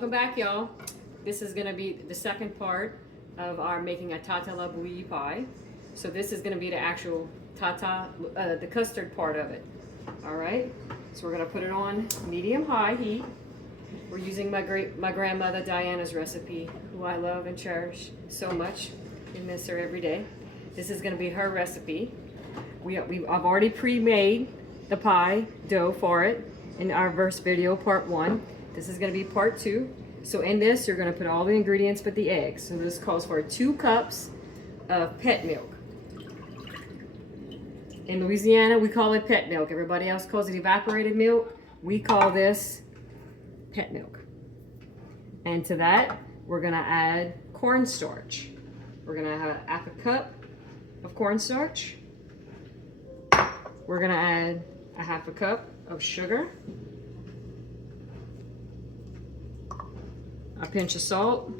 Welcome back, y'all. This is gonna be the second part of our making a tarte la bouillie pie. So this is gonna be the actual the custard part of it. All right. So we're gonna put it on medium-high heat. We're using my grandmother Diana's recipe, who I love and cherish so much. We miss her every day. This is gonna be her recipe. I've already pre-made the pie dough for it in our first video, part 1. This is going to be part 2. So in this, you're going to put all the ingredients but the eggs. So this calls for 2 cups of pet milk. In Louisiana, we call it pet milk. Everybody else calls it evaporated milk. We call this pet milk. And to that, we're going to add cornstarch. We're going to have half a cup of cornstarch. We're going to add a half a cup of sugar, a pinch of salt,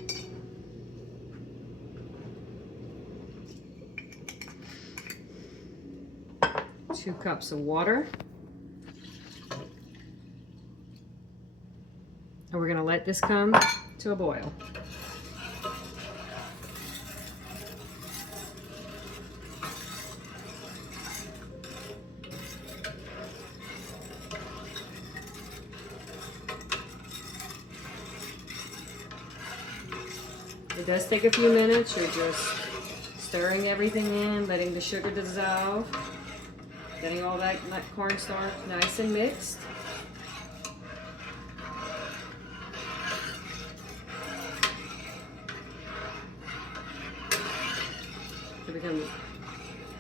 2 cups of water, and we're going to let this come to a boil. It does take a few minutes. You're just stirring everything in, letting the sugar dissolve, getting all that cornstarch nice and mixed.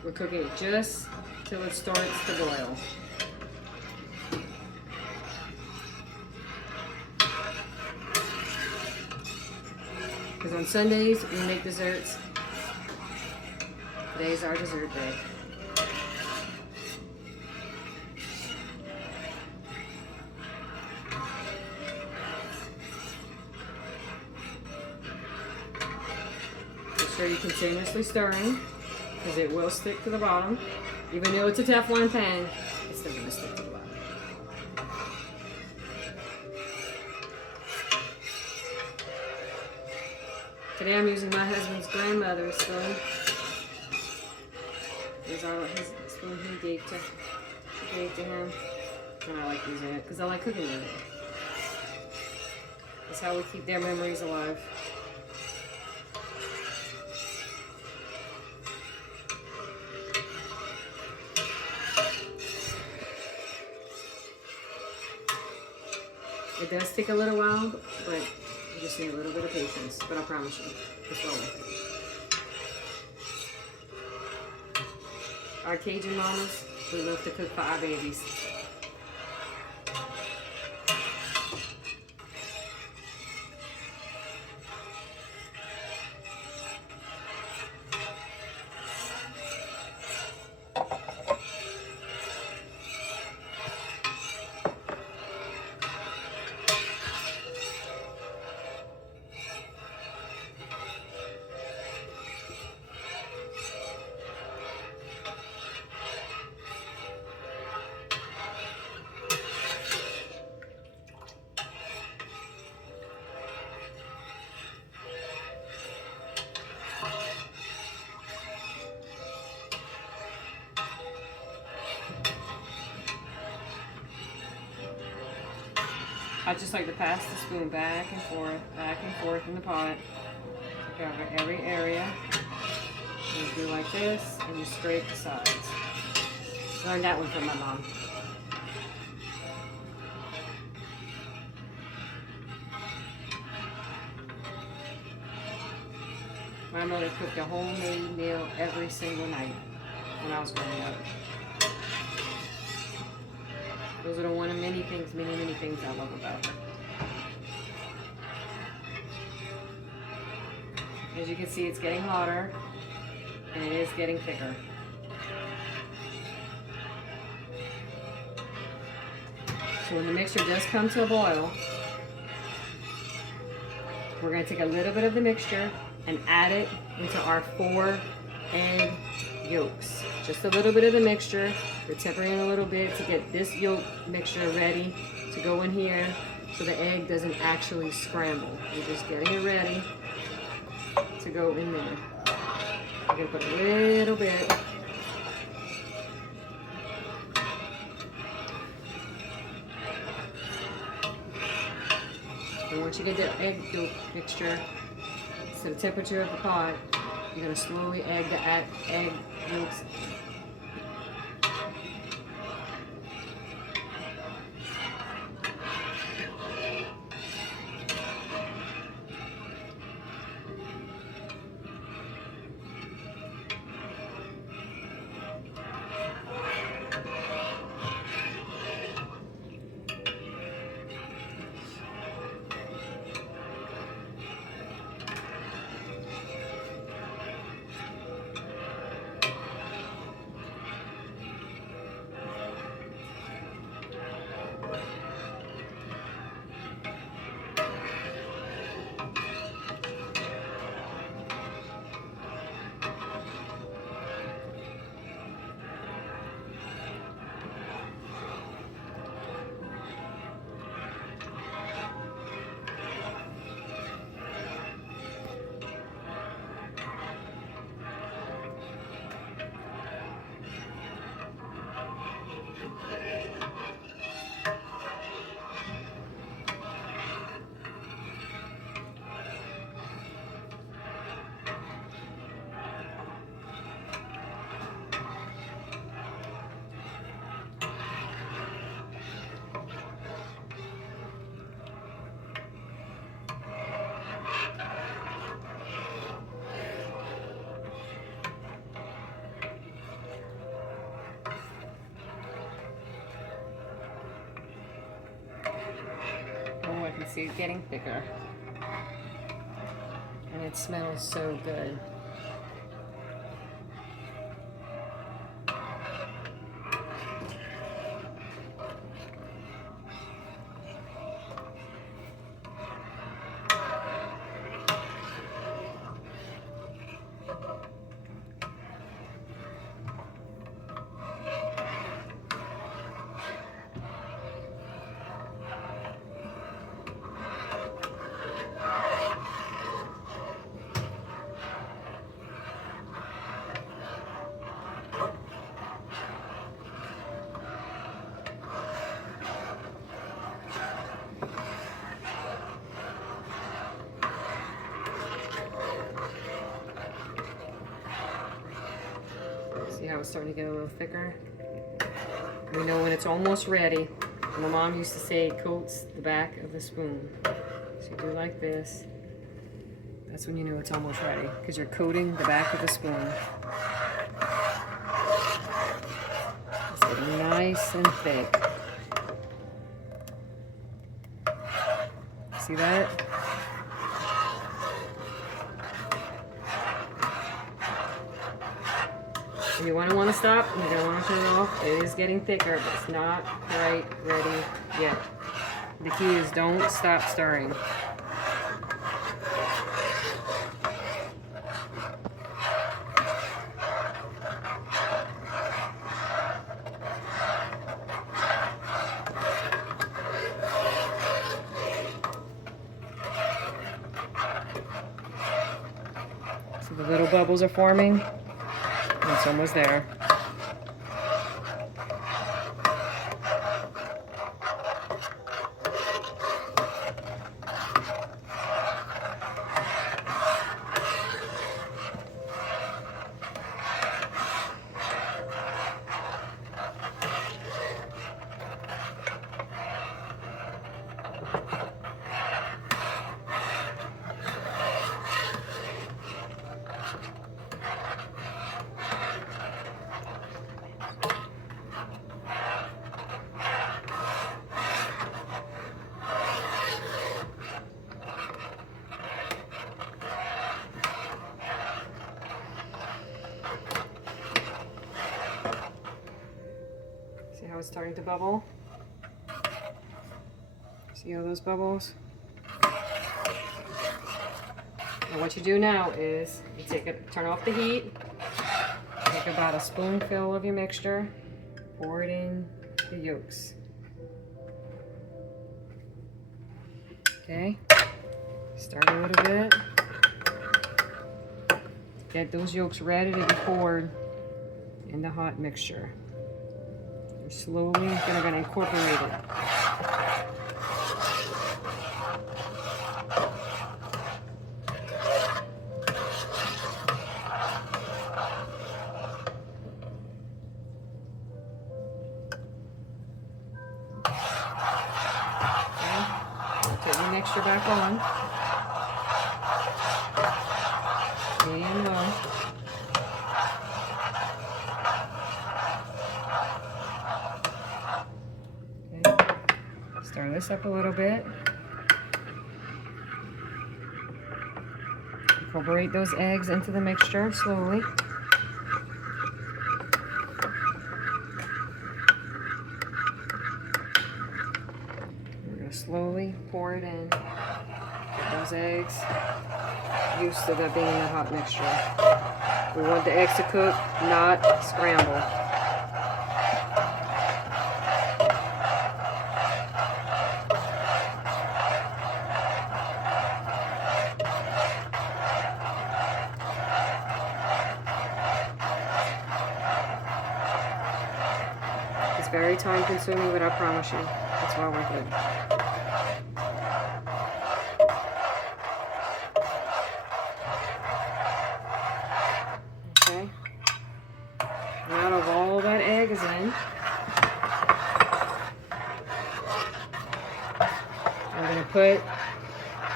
We're cooking it just till it starts to boil. Because on Sundays, we make desserts. Today's our dessert day. Make sure you're continuously stirring, because it will stick to the bottom. Even though it's a Teflon pan, it's still going to stick to the bottom. Today I'm using my husband's grandmother's spoon. These are his spoon she gave to him. And I like using it because I like cooking with it. That's how we keep their memories alive. It does take a little while, but you just need a little bit of patience, but I promise you, it's well worth it. Our Cajun mamas, we love to cook for our babies. I just like to pass the spoon back and forth in the pot. Cover every area. You do like this, and you scrape the sides. Learned that one from my mom. My mother cooked a homemade meal every single night when I was growing up. Those are the one of many things I love about her. As you can see, it's getting hotter, and it is getting thicker. So when the mixture does come to a boil, we're going to take a little bit of the mixture and add it into our 4 egg yolks. Just a little bit of the mixture. We're tempering a little bit to get this yolk mixture ready to go in here so the egg doesn't actually scramble. You're just getting it ready to go in there. I'm gonna put a little bit. And once you get the egg yolk mixture to the temperature of the pot, you're gonna slowly add the egg yolks. Oh, I can see it getting thicker. And it smells so good. See how it's starting to get a little thicker? We know when it's almost ready. My mom used to say it coats the back of the spoon. So you do like this. That's when you know it's almost ready, because you're coating the back of the spoon. It's getting nice and thick. See that? And you want to stop, and you're going to want to turn it off. It is getting thicker, but it's not quite ready yet. The key is don't stop stirring. So the little bubbles are forming. It's almost there. See how it's starting to bubble? See all those bubbles? And what you do now is you turn off the heat, take about a spoonful of your mixture, pour it in the yolks. Okay, start a little bit. Get those yolks ready to be poured in the hot mixture. You're slowly gonna incorporate it. Put your mixture back on. Medium low. Okay. Stir this up a little bit. Incorporate those eggs into the mixture slowly. We're going to slowly pour it in. Get those eggs used to that being in the hot mixture. We want the eggs to cook, not scramble. It's very time consuming, but I promise you, it's well worth it. Okay. Now that all that egg is in, I'm going to put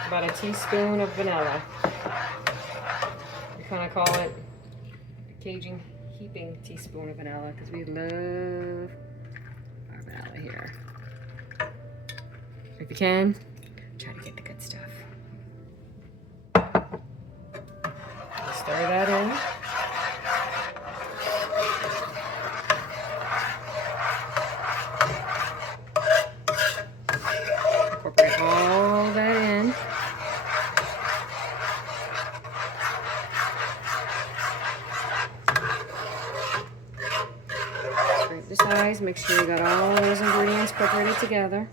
about a teaspoon of vanilla. We kind of call it a Cajun heaping teaspoon of vanilla because we love our vanilla here. If you can, try to get the good stuff. Stir that in. Incorporate all that in. Scrape the sides, make sure you got all those ingredients incorporated together.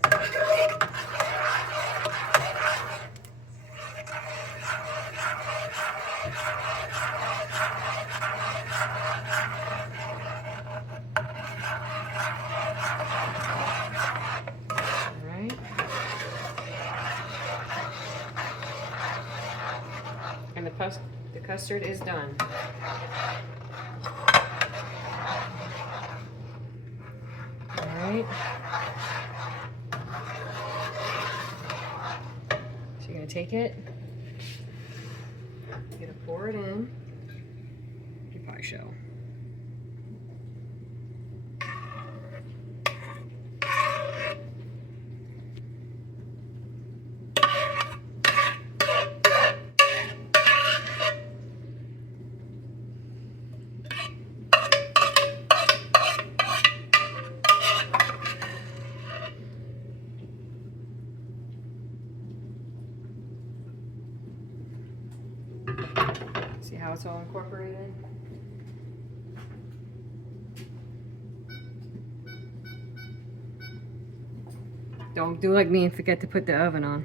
And the custard is done. All right. So you're gonna take it, you're gonna pour it in your pie shell. See how it's all incorporated? Don't do like me and forget to put the oven on.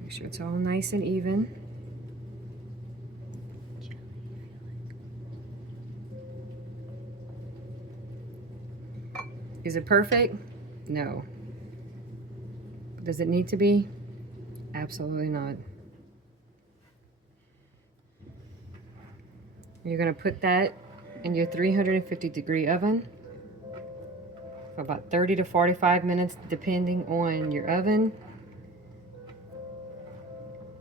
Make sure it's all nice and even. Is it perfect? No. Does it need to be? Absolutely not. You're going to put that in your 350-degree oven for about 30 to 45 minutes, depending on your oven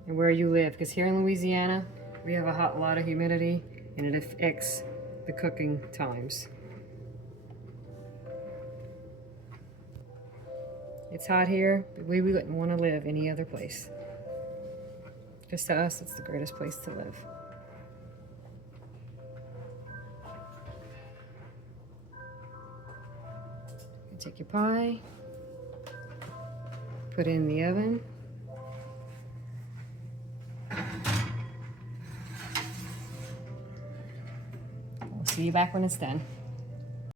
and where you live. Because here in Louisiana, we have a lot of humidity, and it affects the cooking times. It's hot here, but we wouldn't want to live any other place. Just to us, it's the greatest place to live. You take your pie, put it in the oven. We'll see you back when it's done.